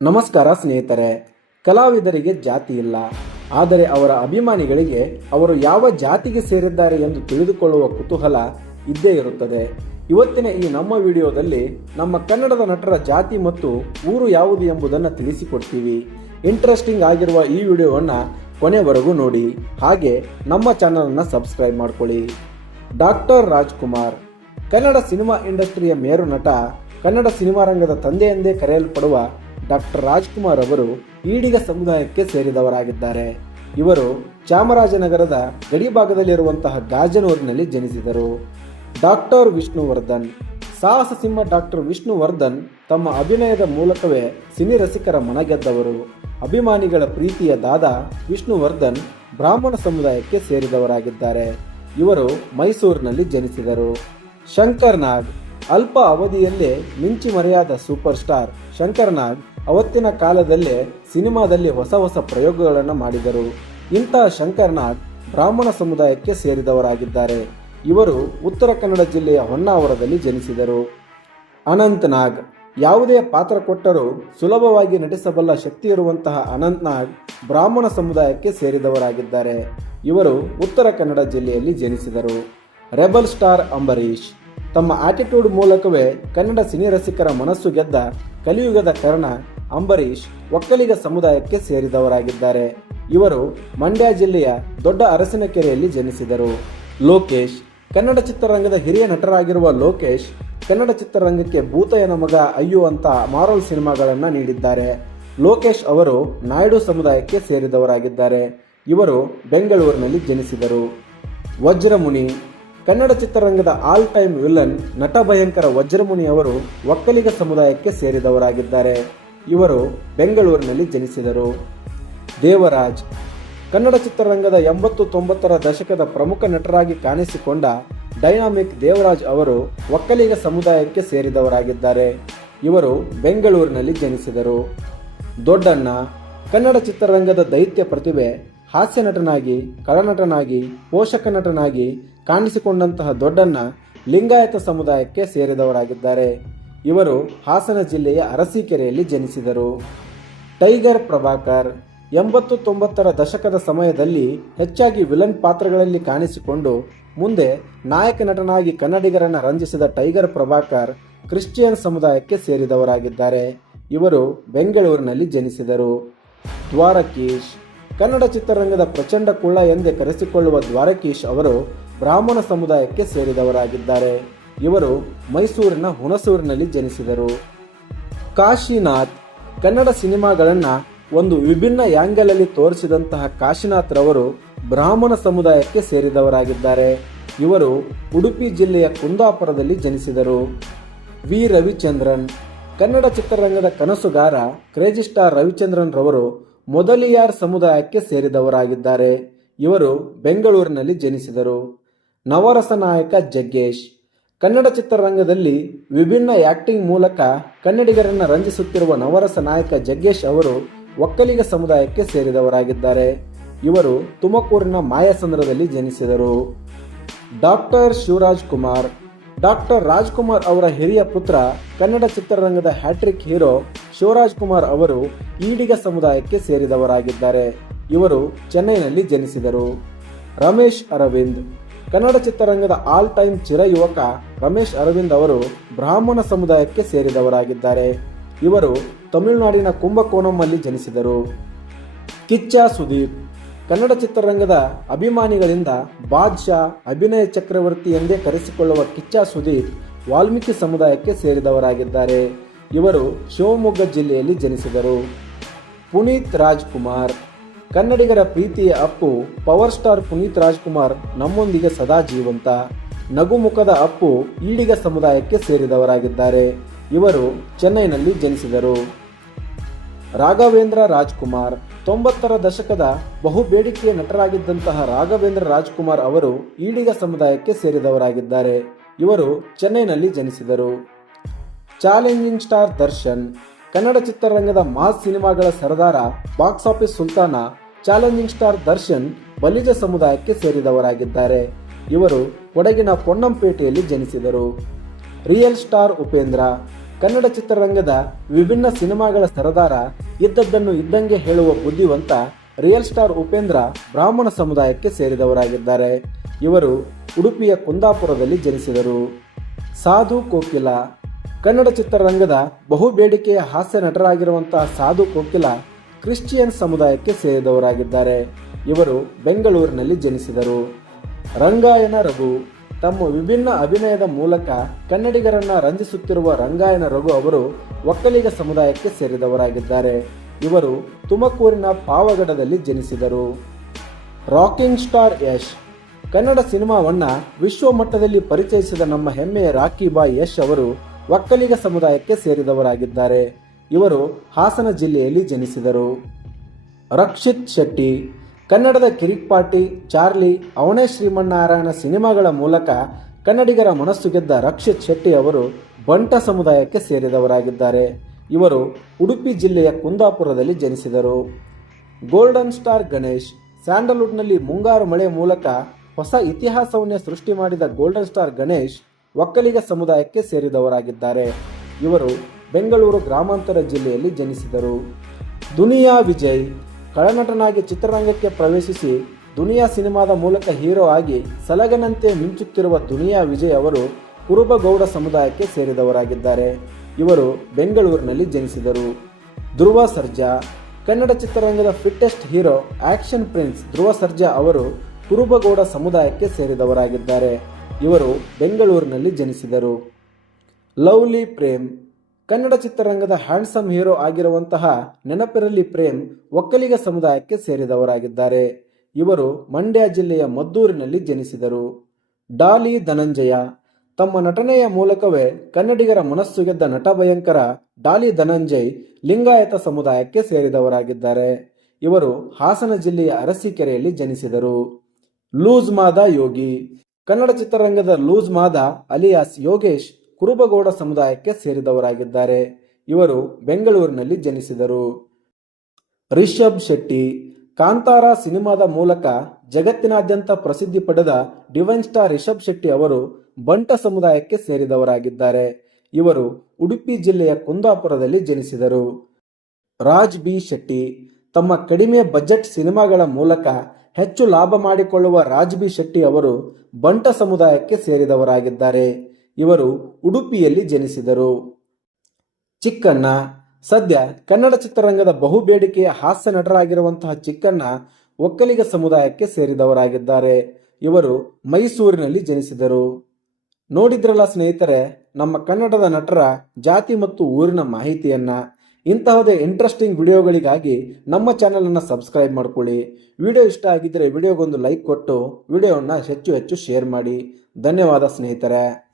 ನಮಸ್ಕಾರ ಸ್ನೇಹಿತರೆ, ಕಲಾವಿದರಿಗೆ ಜಾತಿ ಇಲ್ಲ, ಆದರೆ ಅವರ ಅಭಿಮಾನಿಗಳಿಗೆ ಅವರು ಯಾವ ಜಾತಿಗೆ ಸೇರಿದ್ದಾರೆ ಎಂದು ತಿಳಿದುಕೊಳ್ಳುವ ಕುತೂಹಲ ಇದ್ದೇ ಇರುತ್ತದೆ. ಇವತ್ತಿನ ಈ ನಮ್ಮ ವಿಡಿಯೋದಲ್ಲಿ ನಮ್ಮ ಕನ್ನಡದ ನಟರ ಜಾತಿ ಮತ್ತು ಊರು ಯಾವುದು ಎಂಬುದನ್ನು ತಿಳಿಸಿಕೊಡ್ತೀವಿ. ಇಂಟ್ರೆಸ್ಟಿಂಗ್ ಆಗಿರುವ ಈ ವಿಡಿಯೋವನ್ನು ಕೊನೆವರೆಗೂ ನೋಡಿ. ಹಾಗೆ ನಮ್ಮ ಚಾನಲನ್ನು ಸಬ್ಸ್ಕ್ರೈಬ್ ಮಾಡ್ಕೊಳ್ಳಿ. ಡಾಕ್ಟರ್ ರಾಜ್ಕುಮಾರ್, ಕನ್ನಡ ಸಿನಿಮಾ ಇಂಡಸ್ಟ್ರಿಯ ಮೇರು ನಟ, ಕನ್ನಡ ಸಿನಿಮಾ ರಂಗದ ತಂದೆ ಎಂದೇ ಕರೆಯಲ್ಪಡುವ ಡಾಕ್ಟರ್ ರಾಜ್ಕುಮಾರ್ ಅವರು ಈಡಿಗ ಸಮುದಾಯಕ್ಕೆ ಸೇರಿದವರಾಗಿದ್ದಾರೆ. ಇವರು ಚಾಮರಾಜನಗರದ ಗಡಿಭಾಗದಲ್ಲಿರುವಂತಹ ಗಾಜನೂರಿನಲ್ಲಿ ಜನಿಸಿದರು. ಡಾಕ್ಟರ್ ವಿಷ್ಣುವರ್ಧನ್, ಸಾಹಸ ಸಿಂಹ ಡಾಕ್ಟರ್ ವಿಷ್ಣುವರ್ಧನ್ ತಮ್ಮ ಅಭಿನಯದ ಮೂಲಕವೇ ಸಿನಿ ರಸಿಕರ ಮನಗೆದ್ದವರು ಅಭಿಮಾನಿಗಳ ಪ್ರೀತಿಯ ದಾದ ವಿಷ್ಣುವರ್ಧನ್ ಬ್ರಾಹ್ಮಣ ಸಮುದಾಯಕ್ಕೆ ಸೇರಿದವರಾಗಿದ್ದಾರೆ. ಇವರು ಮೈಸೂರಿನಲ್ಲಿ ಜನಿಸಿದರು. ಶಂಕರ್ ನಾಗ್, ಅಲ್ಪ ಅವಧಿಯಲ್ಲೇ ಮಿಂಚಿ ಮರೆಯಾದ ಸೂಪರ್ ಸ್ಟಾರ್ ಶಂಕರ್ ನಾಗ್ ಅವತ್ತಿನ ಕಾಲದಲ್ಲೇ ಸಿನಿಮಾದಲ್ಲಿ ಹೊಸ ಹೊಸ ಪ್ರಯೋಗಗಳನ್ನು ಮಾಡಿದರು. ಇಂತಹ ಶಂಕರ್ನಾಗ್ ಬ್ರಾಹ್ಮಣ ಸಮುದಾಯಕ್ಕೆ ಸೇರಿದವರಾಗಿದ್ದಾರೆ. ಇವರು ಉತ್ತರ ಕನ್ನಡ ಜಿಲ್ಲೆಯ ಹೊನ್ನಾವರದಲ್ಲಿ ಜನಿಸಿದರು. ಅನಂತನಾಗ್ ಯಾವುದೇ ಪಾತ್ರ ಕೊಟ್ಟರೂ ಸುಲಭವಾಗಿ ನಟಿಸಬಲ್ಲ ಶಕ್ತಿ ಇರುವಂತಹ ಅನಂತನಾಗ್ ಬ್ರಾಹ್ಮಣ ಸಮುದಾಯಕ್ಕೆ ಸೇರಿದವರಾಗಿದ್ದಾರೆ. ಇವರು ಉತ್ತರ ಕನ್ನಡ ಜಿಲ್ಲೆಯಲ್ಲಿ ಜನಿಸಿದರು. ರೆಬಲ್ ಸ್ಟಾರ್ ಅಂಬರೀಷ್ ತಮ್ಮ ಆಟಿಟ್ಯೂಡ್ ಮೂಲಕವೇ ಕನ್ನಡ ಸಿನಿ ರಸಿಕರ ಮನಸ್ಸು ಗೆದ್ದ ಕಲಿಯುಗದ ಕರ್ಣ ಅಂಬರೀಷ್ ಒಕ್ಕಲಿಗ ಸಮುದಾಯಕ್ಕೆ ಸೇರಿದವರಾಗಿದ್ದಾರೆ. ಇವರು ಮಂಡ್ಯ ಜಿಲ್ಲೆಯ ದೊಡ್ಡ ಅರಸಿನಕೆರೆಯಲ್ಲಿ ಜನಿಸಿದರು. ಲೋಕೇಶ್, ಕನ್ನಡ ಚಿತ್ರರಂಗದ ಹಿರಿಯ ನಟರಾಗಿರುವ ಲೋಕೇಶ್, ಕನ್ನಡ ಚಿತ್ರರಂಗಕ್ಕೆ ಭೂತಯ್ಯನ ಮಗ ಅಯ್ಯು ಅಂತ ಮಾರಲ್ ಸಿನಿಮಾಗಳನ್ನು ನೀಡಿದ್ದಾರೆ. ಲೋಕೇಶ್ ಅವರು ನಾಯ್ಡು ಸಮುದಾಯಕ್ಕೆ ಸೇರಿದವರಾಗಿದ್ದಾರೆ. ಇವರು ಬೆಂಗಳೂರಿನಲ್ಲಿ ಜನಿಸಿದರು. ವಜ್ರಮುನಿ, ಕನ್ನಡ ಚಿತ್ರರಂಗದ ಆಲ್ ಟೈಮ್ ವಿಲನ್ ನಟ ಭಯಂಕರ ವಜ್ರಮುನಿ ಅವರು ಒಕ್ಕಲಿಗ ಸಮುದಾಯಕ್ಕೆ ಸೇರಿದವರಾಗಿದ್ದಾರೆ. ಇವರು ಬೆಂಗಳೂರಿನಲ್ಲಿ ಜನಿಸಿದರು. ದೇವರಾಜ್, ಕನ್ನಡ ಚಿತ್ರರಂಗದ ಎಂಬತ್ತು ತೊಂಬತ್ತರ ದಶಕದ ಪ್ರಮುಖ ನಟರಾಗಿ ಕಾಣಿಸಿಕೊಂಡ ಡೈನಾಮಿಕ್ ದೇವರಾಜ್ ಅವರು ಒಕ್ಕಲಿಗ ಸಮುದಾಯಕ್ಕೆ ಸೇರಿದವರಾಗಿದ್ದಾರೆ. ಇವರು ಬೆಂಗಳೂರಿನಲ್ಲಿ ಜನಿಸಿದರು. ದೊಡ್ಡಣ್ಣ, ಕನ್ನಡ ಚಿತ್ರರಂಗದ ದೈತ್ಯ ಪ್ರತಿಭೆ, ಹಾಸ್ಯ ನಟನಾಗಿ, ಕಳನಟನಾಗಿ, ಪೋಷಕ ನಟನಾಗಿ ಕಾಣಿಸಿಕೊಂಡಂತಹ ದೊಡ್ಡಣ್ಣ ಲಿಂಗಾಯತ ಸಮುದಾಯಕ್ಕೆ ಸೇರಿದವರಾಗಿದ್ದಾರೆ. ಇವರು ಹಾಸನ ಜಿಲ್ಲೆಯ ಅರಸೀಕೆರೆಯಲ್ಲಿ ಜನಿಸಿದರು. ಟೈಗರ್ ಪ್ರಭಾಕರ್ ಎಂಬತ್ತು ತೊಂಬತ್ತರ ದಶಕದ ಸಮಯದಲ್ಲಿ ಹೆಚ್ಚಾಗಿ ವಿಲನ್ ಪಾತ್ರಗಳಲ್ಲಿ ಕಾಣಿಸಿಕೊಂಡು ಮುಂದೆ ನಾಯಕ ನಟನಾಗಿ ಕನ್ನಡಿಗರನ್ನು ರಂಜಿಸಿದ ಟೈಗರ್ ಪ್ರಭಾಕರ್ ಕ್ರಿಶ್ಚಿಯನ್ ಸಮುದಾಯಕ್ಕೆ ಸೇರಿದವರಾಗಿದ್ದಾರೆ. ಇವರು ಬೆಂಗಳೂರಿನಲ್ಲಿ ಜನಿಸಿದರು. ದ್ವಾರಕೀಶ್ ಕನ್ನಡ ಚಿತ್ರರಂಗದ ಪ್ರಚಂಡ ಕುಳ್ಳ ಎಂದೇ ಕರೆಸಿಕೊಳ್ಳುವ ದ್ವಾರಕೀಶ್ ಅವರು ಬ್ರಾಹ್ಮಣ ಸಮುದಾಯಕ್ಕೆ ಸೇರಿದವರಾಗಿದ್ದಾರೆ. ಇವರು ಮೈಸೂರಿನ ಹುಣಸೂರಿನಲ್ಲಿ ಜನಿಸಿದರು. ಕಾಶಿನಾಥ್ ಕನ್ನಡ ಸಿನಿಮಾಗಳನ್ನು ಒಂದು ವಿಭಿನ್ನ ಆ್ಯಂಗಲ್ ಅಲ್ಲಿ ತೋರಿಸಿದಂತಹ ಕಾಶಿನಾಥ್ ರವರು ಬ್ರಾಹ್ಮಣ ಸಮುದಾಯಕ್ಕೆ ಸೇರಿದವರಾಗಿದ್ದಾರೆ. ಇವರು ಉಡುಪಿ ಜಿಲ್ಲೆಯ ಕುಂದಾಪುರದಲ್ಲಿ ಜನಿಸಿದರು. ವಿ. ರವಿಚಂದ್ರನ್ ಕನ್ನಡ ಚಿತ್ರರಂಗದ ಕನಸುಗಾರ ಕ್ರೇಜಿ ಸ್ಟಾರ್ ರವಿಚಂದ್ರನ್ ರವರು ಮೊದಲಿಯಾರ್ ಸಮುದಾಯಕ್ಕೆ ಸೇರಿದವರಾಗಿದ್ದಾರೆ. ಇವರು ಬೆಂಗಳೂರಿನಲ್ಲಿ ಜನಿಸಿದರು. ನವರಸ ನಾಯಕ ಜಗ್ಗೇಶ್ ಕನ್ನಡ ಚಿತ್ರರಂಗದಲ್ಲಿ ವಿಭಿನ್ನ ಆಕ್ಟಿಂಗ್ ಮೂಲಕ ಕನ್ನಡಿಗರನ್ನ ರಂಜಿಸುತ್ತಿರುವ ನವರಸ ನಾಯಕ ಜಗ್ಗೇಶ್ ಅವರು ಒಕ್ಕಲಿಗ ಸಮುದಾಯಕ್ಕೆ ಸೇರಿದವರಾಗಿದ್ದಾರೆ. ಇವರು ತುಮಕೂರಿನ ಮಾಯಾಸಂದ್ರದಲ್ಲಿ ಜನಿಸಿದರು. ಡಾಕ್ಟರ್ ಶಿವರಾಜ್ ಕುಮಾರ್. ಡಾಕ್ಟರ್ ರಾಜ್ಕುಮಾರ್ ಅವರ ಹಿರಿಯ ಪುತ್ರ, ಕನ್ನಡ ಚಿತ್ರರಂಗದ ಹ್ಯಾಟ್ರಿಕ್ ಹೀರೋ ಶಿವರಾಜ್ ಕುಮಾರ್ ಅವರು ಈಡಿಗ ಸಮುದಾಯಕ್ಕೆ ಸೇರಿದವರಾಗಿದ್ದಾರೆ. ಇವರು ಚೆನ್ನೈನಲ್ಲಿ ಜನಿಸಿದರು. ರಮೇಶ್ ಅರವಿಂದ್. ಕನ್ನಡ ಚಿತ್ರರಂಗದ ಆಲ್ ಟೈಮ್ ಚಿರ ಯುವಕ ರಮೇಶ್ ಅರವಿಂದ್ ಅವರು ಬ್ರಾಹ್ಮಣ ಸಮುದಾಯಕ್ಕೆ ಸೇರಿದವರಾಗಿದ್ದಾರೆ. ಇವರು ತಮಿಳುನಾಡಿನ ಕುಂಭಕೋಣಂನಲ್ಲಿ ಜನಿಸಿದರು. ಕಿಚ್ಚ ಸುದೀಪ್, ಕನ್ನಡ ಚಿತ್ರರಂಗದ ಅಭಿಮಾನಿಗಳಿಂದ ಬಾದ್ಶಾ ಅಭಿನಯ ಚಕ್ರವರ್ತಿ ಎಂದೇ ಕರೆಸಿಕೊಳ್ಳುವ ಕಿಚ್ಚ ಸುದೀಪ್ ವಾಲ್ಮೀಕಿ ಸಮುದಾಯಕ್ಕೆ ಸೇರಿದವರಾಗಿದ್ದಾರೆ. ಇವರು ಶಿವಮೊಗ್ಗ ಜಿಲ್ಲೆಯಲ್ಲಿ ಜನಿಸಿದರು. ಪುನೀತ್ ರಾಜ್ಕುಮಾರ್ ಕನ್ನಡಿಗರ ಪ್ರೀತಿಯ ಅಪ್ಪು ಪವರ್ ಸ್ಟಾರ್ ಪುನೀತ್ ರಾಜ್ಕುಮಾರ್ ನಮ್ಮೊಂದಿಗೆ ಸದಾ ಜೀವಂತ. ನಗುಮುಖದ ಅಪ್ಪು ಈಡಿಗ ಸಮುದಾಯಕ್ಕೆ ಸೇರಿದವರಾಗಿದ್ದಾರೆ. ಇವರು ಚೆನ್ನೈನಲ್ಲಿ ಜನಿಸಿದರು. ರಾಘವೇಂದ್ರ ರಾಜ್ಕುಮಾರ್ ತೊಂಬತ್ತರ ದಶಕದ ಬಹುಬೇಡಿಕೆಯ ನಟರಾಗಿದ್ದಂತಹ ರಾಘವೇಂದ್ರ ರಾಜ್ಕುಮಾರ್ ಅವರು ಈಡಿಗ ಸಮುದಾಯಕ್ಕೆ ಸೇರಿದವರಾಗಿದ್ದಾರೆ. ಇವರು ಚೆನ್ನೈನಲ್ಲಿ ಜನಿಸಿದರು. ಚಾಲೆಂಜಿಂಗ್ ಸ್ಟಾರ್ ದರ್ಶನ್, ಕನ್ನಡ ಚಿತ್ರರಂಗದ ಮಾಸ್ ಸಿನಿಮಾಗಳ ಸರದಾರ ಬಾಕ್ಸ್ ಆಫೀಸ್ ಸುಲ್ತಾನ ಚಾಲೆಂಜಿಂಗ್ ಸ್ಟಾರ್ ದರ್ಶನ್ ಬಲಿಜ ಸಮುದಾಯಕ್ಕೆ ಸೇರಿದವರಾಗಿದ್ದಾರೆ. ಇವರು ಕೊಡಗಿನ ಪೊನ್ನಂಪೇಟೆಯಲ್ಲಿ ಜನಿಸಿದರು. ರಿಯಲ್ ಸ್ಟಾರ್ ಉಪೇಂದ್ರ, ಕನ್ನಡ ಚಿತ್ರರಂಗದ ವಿಭಿನ್ನ ಸಿನಿಮಾಗಳ ಸರದಾರ, ಇದ್ದದ್ದನ್ನು ಇದ್ದಂಗೆ ಹೇಳುವ ಬುದ್ಧಿವಂತ ರಿಯಲ್ ಸ್ಟಾರ್ ಉಪೇಂದ್ರ ಬ್ರಾಹ್ಮಣ ಸಮುದಾಯಕ್ಕೆ ಸೇರಿದವರಾಗಿದ್ದಾರೆ. ಇವರು ಉಡುಪಿಯ ಕುಂದಾಪುರದಲ್ಲಿ ಜನಿಸಿದರು. ಸಾಧು ಕೋಕಿಲ, ಕನ್ನಡ ಚಿತ್ರರಂಗದ ಬಹುಬೇಡಿಕೆಯ ಹಾಸ್ಯ ನಟರಾಗಿರುವಂತಹ ಸಾಧು ಕೋಕಿಲ ಕ್ರಿಶ್ಚಿಯನ್ ಸಮುದಾಯಕ್ಕೆ ಸೇರಿದವರಾಗಿದ್ದಾರೆ. ಇವರು ಬೆಂಗಳೂರಿನಲ್ಲಿ ಜನಿಸಿದರು. ರಂಗಾಯಣ ರಘು ತಮ್ಮ ವಿಭಿನ್ನ ಅಭಿನಯದ ಮೂಲಕ ಕನ್ನಡಿಗರನ್ನ ರಂಜಿಸುತ್ತಿರುವ ರಂಗಾಯಣ ರಘು ಅವರು ಒಕ್ಕಲಿಗ ಸಮುದಾಯಕ್ಕೆ ಸೇರಿದವರಾಗಿದ್ದಾರೆ. ಇವರು ತುಮಕೂರಿನ ಪಾವಗಡದಲ್ಲಿ ಜನಿಸಿದರು. ರಾಕಿಂಗ್ ಸ್ಟಾರ್ ಯಶ್ ಕನ್ನಡ ಸಿನಿಮಾವನ್ನ ವಿಶ್ವ ಮಟ್ಟದಲ್ಲಿ ಪರಿಚಯಿಸಿದ ನಮ್ಮ ಹೆಮ್ಮೆಯ ರಾಕಿ ಬಾಯ್ ಯಶ್ ಅವರು ಒಕ್ಕಲಿಗ ಸಮುದಾಯಕ್ಕೆ ಸೇರಿದವರಾಗಿದ್ದಾರೆ. ಇವರು ಹಾಸನ ಜಿಲ್ಲೆಯಲ್ಲಿ ಜನಿಸಿದರು. ರಕ್ಷಿತ್ ಶೆಟ್ಟಿ, ಕನ್ನಡದ ಕಿರಿಕ್ ಪಾರ್ಟಿ ಚಾರ್ಲಿ ಅವನೇ ಶ್ರೀಮನ್ನಾರಾಯಣ ಸಿನಿಮಾಗಳ ಮೂಲಕ ಕನ್ನಡಿಗರ ಮನಸ್ಸು ಗೆದ್ದ ರಕ್ಷಿತ್ ಶೆಟ್ಟಿ ಅವರು ಬಂಟ ಸಮುದಾಯಕ್ಕೆ ಸೇರಿದವರಾಗಿದ್ದಾರೆ. ಇವರು ಉಡುಪಿ ಜಿಲ್ಲೆಯ ಕುಂದಾಪುರದಲ್ಲಿ ಜನಿಸಿದರು. ಗೋಲ್ಡನ್ ಸ್ಟಾರ್ ಗಣೇಶ್, ಸ್ಯಾಂಡಲ್ವುಡ್ನಲ್ಲಿ ಮುಂಗಾರು ಮಳೆ ಮೂಲಕ ಹೊಸ ಇತಿಹಾಸವನ್ನೇ ಸೃಷ್ಟಿ ಮಾಡಿದ ಗೋಲ್ಡನ್ ಸ್ಟಾರ್ ಗಣೇಶ್, ಒಕ್ಕಲಿಗ ಸಮುದಾಯಕ್ಕೆ ಸೇರಿದವರಾಗಿದ್ದಾರೆ. ಇವರು ಬೆಂಗಳೂರು ಗ್ರಾಮಾಂತರ ಜಿಲ್ಲೆಯಲ್ಲಿ ಜನಿಸಿದರು. ದುನಿಯಾ ವಿಜಯ್ ಕಳನಟನಾಗಿ ಚಿತ್ರರಂಗಕ್ಕೆ ಪ್ರವೇಶಿಸಿ ದುನಿಯಾ ಸಿನಿಮಾದ ಮೂಲಕ ಹೀರೋ ಆಗಿ ಸಲಗನಂತೆ ಮಿಂಚುತ್ತಿರುವ ದುನಿಯಾ ವಿಜಯ್ ಅವರು ಕುರುಬಗೌಡ ಸಮುದಾಯಕ್ಕೆ ಸೇರಿದವರಾಗಿದ್ದಾರೆ. ಇವರು ಬೆಂಗಳೂರಿನಲ್ಲಿ ಜನಿಸಿದರು. ಧ್ರುವ ಸರ್ಜಾ ಕನ್ನಡ ಚಿತ್ರರಂಗದ fittest hero action prince Dhruva Sarja ಅವರು ಕುರುಬಗೌಡ ಸಮುದಾಯಕ್ಕೆ ಸೇರಿದವರಾಗಿದ್ದಾರೆ. ಇವರು ಬೆಂಗಳೂರಿನಲ್ಲಿ ಜನಿಸಿದರು. ಲವ್ಲಿ ಪ್ರೇಮ್ ಕನ್ನಡ ಚಿತ್ರರಂಗದ ಹ್ಯಾಂಡ್ಸಮ್ ಹೀರೋ ಆಗಿರುವಂತಹ ನೆನಪಿರಲಿ ಪ್ರೇಮ್ ಒಕ್ಕಲಿಗ ಸಮುದಾಯಕ್ಕೆ ಸೇರಿದವರಾಗಿದ್ದಾರೆ. ಇವರು ಮಂಡ್ಯ ಜಿಲ್ಲೆಯ ಮದ್ದೂರಿನಲ್ಲಿ ಜನಿಸಿದರು. ಡಾಲಿ ಧನಂಜಯ ತಮ್ಮ ನಟನೆಯ ಮೂಲಕವೇ ಕನ್ನಡಿಗರ ಮನಸ್ಸು ಗೆದ್ದ ನಟ ಭಯಂಕರ ಡಾಲಿ ಧನಂಜಯ್ ಲಿಂಗಾಯತ ಸಮುದಾಯಕ್ಕೆ ಸೇರಿದವರಾಗಿದ್ದಾರೆ. ಇವರು ಹಾಸನ ಜಿಲ್ಲೆಯ ಅರಸೀಕೆರೆಯಲ್ಲಿ ಜನಿಸಿದರು. ಲೂಸ್ ಮಾದ ಯೋಗಿ ಕನ್ನಡ ಚಿತ್ರರಂಗದ ಲೂಸ್ ಮಾದ ಅಲಿಯಾಸ್ ಯೋಗೇಶ್ ಕುರುಬಗೌಡ ಸಮುದಾಯಕ್ಕೆ ಸೇರಿದವರಾಗಿದ್ದಾರೆ. ಇವರು ಬೆಂಗಳೂರಿನಲ್ಲಿ ಜನಿಸಿದರು. ರಿಷಬ್ ಶೆಟ್ಟಿ, ಕಾಂತಾರ ಸಿನಿಮಾದ ಮೂಲಕ ಜಗತ್ತಿನಾದ್ಯಂತ ಪ್ರಸಿದ್ಧಿ ಪಡೆದ ಡಿವೈನ್ ಸ್ಟಾರ್ ರಿಷಬ್ ಶೆಟ್ಟಿ ಅವರು ಬಂಟ ಸಮುದಾಯಕ್ಕೆ ಸೇರಿದವರಾಗಿದ್ದಾರೆ. ಇವರು ಉಡುಪಿ ಜಿಲ್ಲೆಯ ಕುಂದಾಪುರದಲ್ಲಿ ಜನಿಸಿದರು. ರಾಜ್ ಬಿ. ಶೆಟ್ಟಿ, ತಮ್ಮ ಕಡಿಮೆ ಬಜೆಟ್ ಸಿನಿಮಾಗಳ ಮೂಲಕ ಹೆಚ್ಚು ಲಾಭ ಮಾಡಿಕೊಳ್ಳುವ ರಾಜ್ ಬಿ. ಶೆಟ್ಟಿ ಅವರು ಬಂಟ ಸಮುದಾಯಕ್ಕೆ ಸೇರಿದವರಾಗಿದ್ದಾರೆ. ಇವರು ಉಡುಪಿಯಲ್ಲಿ ಜನಿಸಿದರು. ಚಿಕ್ಕಣ್ಣ. ಸದ್ಯ ಕನ್ನಡ ಚಿತ್ರರಂಗದ ಬಹುಬೇಡಿಕೆಯ ಹಾಸ್ಯ ನಟರಾಗಿರುವಂತಹ ಚಿಕ್ಕಣ್ಣ ಒಕ್ಕಲಿಗ ಸಮುದಾಯಕ್ಕೆ ಸೇರಿದವರಾಗಿದ್ದಾರೆ. ಇವರು ಮೈಸೂರಿನಲ್ಲಿ ಜನಿಸಿದರು. ನೋಡಿದ್ರಲ್ಲ ಸ್ನೇಹಿತರೆ, ನಮ್ಮ ಕನ್ನಡದ ನಟರ ಜಾತಿ ಮತ್ತು ಊರಿನ ಮಾಹಿತಿಯನ್ನ. ಇಂತಹದೇ ಇಂಟ್ರೆಸ್ಟಿಂಗ್ ವಿಡಿಯೋಗಳಿಗಾಗಿ ನಮ್ಮ ಚಾನಲನ್ನು ಸಬ್ಸ್ಕ್ರೈಬ್ ಮಾಡ್ಕೊಳ್ಳಿ. ವಿಡಿಯೋ ಇಷ್ಟ ಆಗಿದ್ದರೆ ವಿಡಿಯೋಗೊಂದು ಲೈಕ್ ಕೊಟ್ಟು ವಿಡಿಯೋವನ್ನು ಹೆಚ್ಚು ಹೆಚ್ಚು ಶೇರ್ ಮಾಡಿ. ಧನ್ಯವಾದ ಸ್ನೇಹಿತರೆ.